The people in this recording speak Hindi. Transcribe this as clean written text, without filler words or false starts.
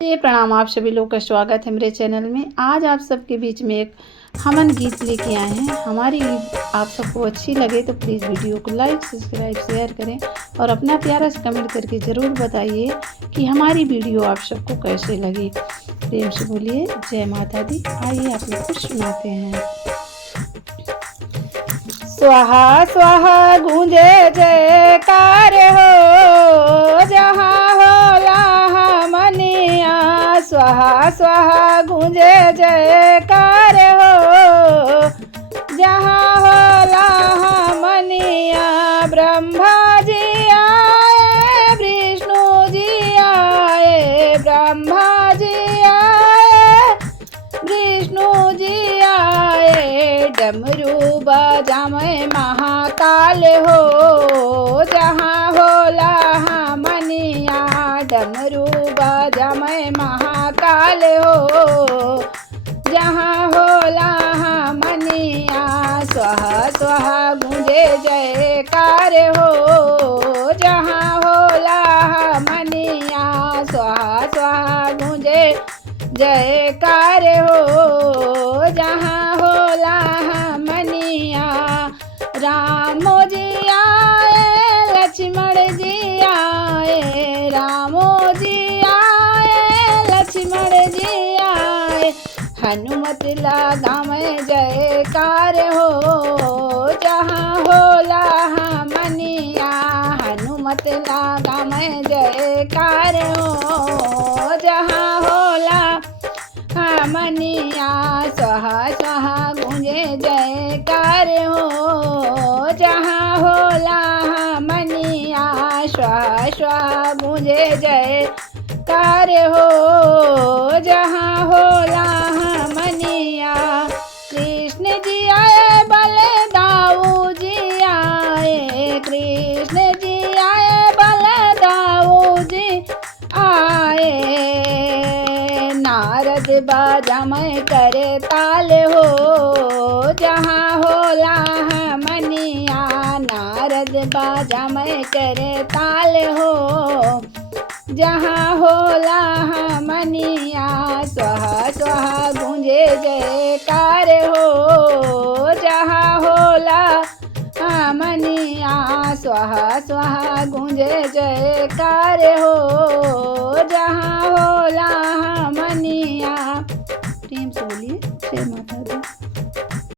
ये प्रणाम, आप सभी लोग का स्वागत है मेरे चैनल में। आज आप सबके बीच में एक हमन गीत लेके आए हैं। हमारी गीत आप सबको अच्छी लगे तो प्लीज़ वीडियो को लाइक सब्सक्राइब शेयर करें और अपना प्यारा सा कमेंट करके ज़रूर बताइए कि हमारी वीडियो आप सबको कैसे लगी। प्रेम से बोलिए जय माता दी। आइए आप लोग को सुनाते हैं। स्वाहा स्वाहा गूंजे जयकार हो, जहाँ होला मनिया। स्वाहा स्वाहा गूंजे जयकार हो, जहाँ होला मनिया। ब्रह्मा जी आए, विष्णु जी आए, ब्रह्मा जी आए, विष्णु जी आए। डमरू बजावे महाकाल हो, जहाँ होला मनिया। डमरू बजावे महाकाल हो, जहाँ होला मनिया। स्वाहा स्वाहा गूंजे जयकार हो, जहाँ होला मनिया। स्वाहा स्वाहा गूंजे जयकार हो, जहाँ होला मनिया। रामो जी आए, लक्ष्मण जी आए, रामो जी आए, लक्ष्मण जी आए। हनुमत लगावे जयकार हो, जहाँ होला मनिया। हनुमत लगावे जयकार हो, जहाँ होला मनिया। स्वाहा स्वाहा गूंजे जयकार हो, जहाँ होला मनिया। स्वाहा स्वाहा गूंजे जयकार हो, जहाँ होला मनिया। कृष्ण जी आए, बलदाऊ जी आए, कृष्ण जी आए, बलदाऊ जी आए। नारद बाजामे करे ताल हो, जहाँ होला मनिया। नारद बाजामे करे ताल हो, जहाँ होला मनिया। स्वाहा स्वाहा गूंजे जयकार हो, जहाँ होला मनिया। स्वाहा स्वाहा गूंजे जयकार हो, जहाँ होला मनिया। प्रेम से बोलिए जय माता दी।